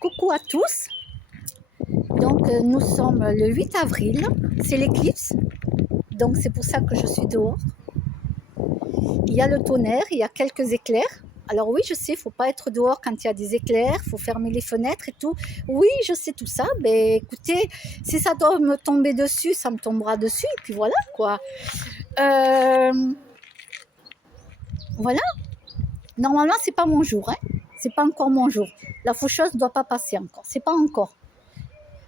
Coucou à tous. Donc nous sommes le 8 avril, c'est l'éclipse. Donc c'est pour ça que je suis dehors. Il y a le tonnerre, il y a quelques éclairs. Alors oui, je sais, il ne faut pas être dehors quand il y a des éclairs, il faut fermer les fenêtres et tout. Oui, je sais tout ça, mais écoutez, si ça doit me tomber dessus, ça me tombera dessus, et puis voilà quoi. Voilà. Normalement, c'est pas mon jour, hein. C'est pas encore mon jour. La faucheuse ne doit pas passer encore, c'est pas encore.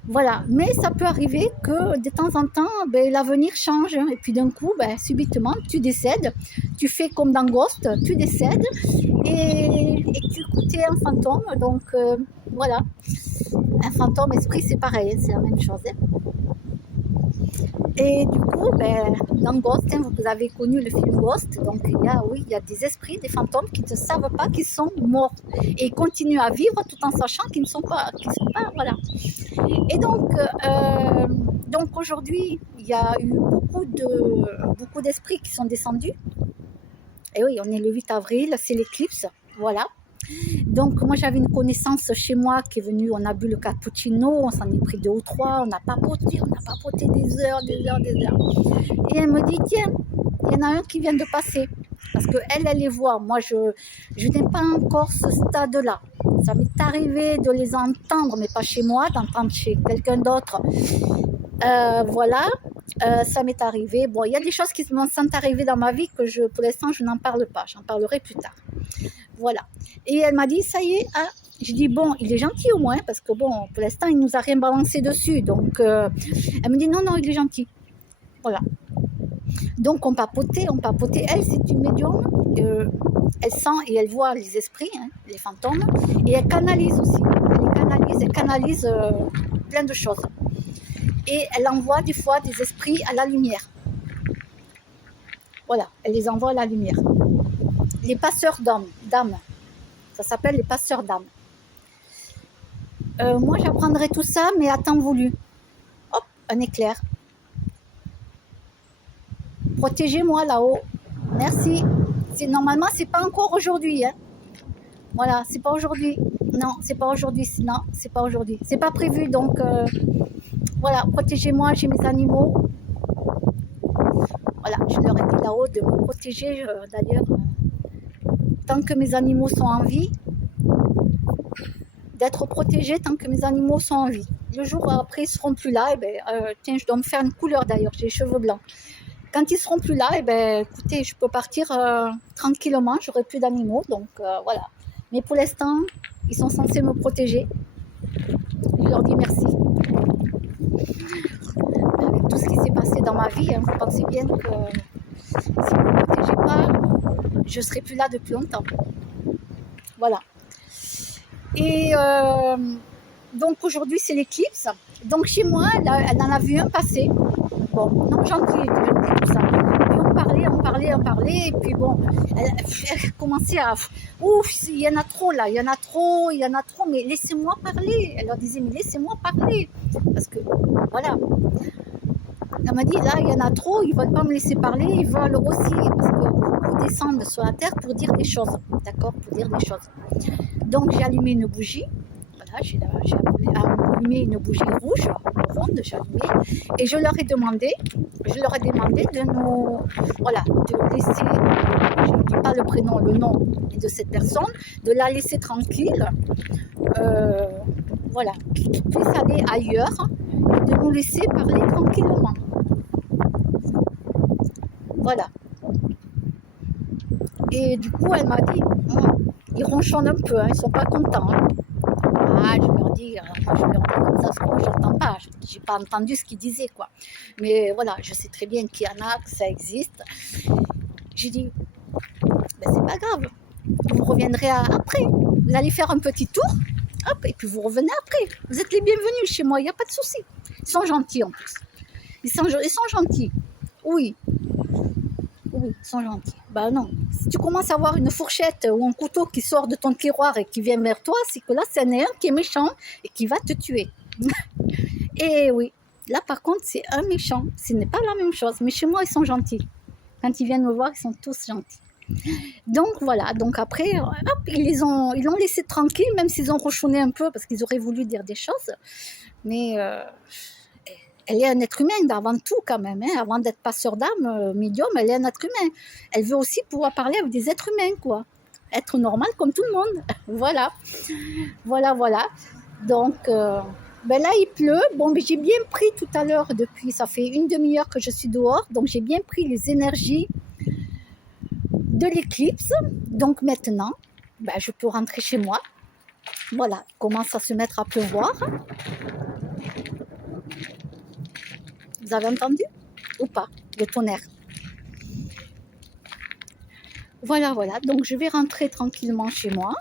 Voilà, mais ça peut arriver que de temps en temps, l'avenir change et puis d'un coup, subitement, tu décèdes, tu fais comme dans Ghost, tu décèdes et tu es un fantôme, donc voilà. Un fantôme, esprit, c'est pareil, c'est la même chose. Et du coup, dans Ghost, vous avez connu le film Ghost, donc il y a des esprits, des fantômes qui ne savent pas qu'ils sont morts et ils continuent à vivre tout en sachant qu'ils ne sont pas, voilà. Et donc aujourd'hui, il y a eu beaucoup d'esprits qui sont descendus. Et oui, on est le 8 avril, c'est l'éclipse, voilà. Donc moi j'avais une connaissance chez moi qui est venue, on a bu le cappuccino, on s'en est pris 2 ou 3, on a papoté des heures. Et elle me dit, tiens, il y en a un qui vient de passer. Parce qu'elle les voit. Moi, je n'ai pas encore ce stade-là. Ça m'est arrivé de les entendre, mais pas chez moi, d'entendre chez quelqu'un d'autre. Voilà, ça m'est arrivé. Bon, il y a des choses qui me sont arrivées dans ma vie que pour l'instant, je n'en parle pas. J'en parlerai plus tard. Voilà. Et elle m'a dit, ça y est, ah. Je dis, bon, il est gentil au moins, parce que bon, pour l'instant, il ne nous a rien balancé dessus. Donc, elle me dit, non, il est gentil. Voilà. Donc, on papotait. Elle, c'est une médium. Elle sent et elle voit les esprits, hein, les fantômes. Et elle canalise aussi. Elle canalise plein de choses. Et elle envoie des fois des esprits à la lumière. Voilà, elle les envoie à la lumière. Les passeurs d'âmes. Ça s'appelle les passeurs d'âmes. Moi, j'apprendrai tout ça, mais à temps voulu. Hop, un éclair. Protégez-moi là-haut. Merci. Normalement, c'est pas encore aujourd'hui. Hein. Voilà, c'est pas aujourd'hui. Non, c'est pas aujourd'hui. Non, c'est pas aujourd'hui. C'est pas prévu. Donc, voilà, protégez-moi. J'ai mes animaux. Voilà, je leur ai dit là-haut de me protéger. D'ailleurs, tant que mes animaux sont en vie, d'être protégés tant que mes animaux sont en vie. Le jour après, ils seront plus là. Tiens, je dois me faire une couleur d'ailleurs. J'ai les cheveux blancs. Quand ils seront plus là, écoutez, je peux partir tranquillement, j'aurai plus d'animaux, donc voilà. Mais pour l'instant, ils sont censés me protéger. Je leur dis merci. Avec tout ce qui s'est passé dans ma vie, vous pensez bien que si vous ne me protégez pas, je ne serai plus là depuis longtemps. Voilà. Et donc aujourd'hui, c'est l'éclipse. Donc chez moi, elle en a vu un passer. Bon, non, gentil tout ça. Puis on parlait, et puis bon, elle commençait à... Ouf, il y en a trop là, il y en a trop, mais laissez-moi parler. Elle leur disait, mais laissez-moi parler. Parce que, voilà. Elle m'a dit, là, il y en a trop, ils ne veulent pas me laisser parler, ils veulent aussi, parce que beaucoup descendent sur la terre pour dire des choses, d'accord, pour dire des choses. Donc, j'ai allumé une bougie. Voilà, j'ai allumé une bougie rouge, ronde, j'ai allumé, et je leur ai demandé de nous, voilà, de laisser, je ne dis pas le prénom, le nom de cette personne, de la laisser tranquille, voilà, qu'ils puissent aller ailleurs, et de nous laisser parler tranquillement. Voilà. Et du coup, elle m'a dit, ils ronchonnent un peu, hein, ils ne sont pas contents. Hein. Ah, je leur dis comme ça, je n'entends pas, je n'ai pas entendu ce qu'ils disaient, quoi. Mais voilà, je sais très bien qu'il y en a, que ça existe. J'ai dit, c'est pas grave, vous reviendrez après, vous allez faire un petit tour, hop, et puis vous revenez après. Vous êtes les bienvenus chez moi, il n'y a pas de souci. Ils sont gentils en plus. Ils sont gentils, oui. Oui, ils sont gentils. Non, si tu commences à avoir une fourchette ou un couteau qui sort de ton tiroir et qui vient vers toi, c'est que là, c'est un qui est méchant et qui va te tuer. Et oui, là par contre, c'est un méchant. Ce n'est pas la même chose. Mais chez moi, ils sont gentils. Quand ils viennent me voir, ils sont tous gentils. Donc voilà, donc après, hop, ils l'ont laissé tranquille, même s'ils ont rechonné un peu parce qu'ils auraient voulu dire des choses. Mais elle est un être humain avant tout quand même, hein, avant d'être passeur d'âme, médium, elle est un être humain. Elle veut aussi pouvoir parler avec des êtres humains, quoi. Être normal comme tout le monde. Voilà, voilà, voilà. Donc, ben là, il pleut. Bon, mais j'ai bien pris tout à l'heure, depuis, ça fait une demi-heure que je suis dehors, donc j'ai bien pris les énergies de l'éclipse. Donc maintenant, ben, je peux rentrer chez moi. Voilà, il commence à se mettre à pleuvoir. Vous avez entendu ou pas, le tonnerre? Voilà, voilà. Donc je vais rentrer tranquillement chez moi.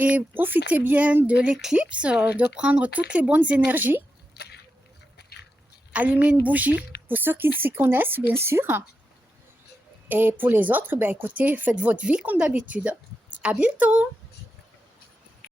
Et profitez bien de l'éclipse, de prendre toutes les bonnes énergies. Allumez une bougie, pour ceux qui s'y connaissent, bien sûr. Et pour les autres, ben écoutez, faites votre vie comme d'habitude. À bientôt!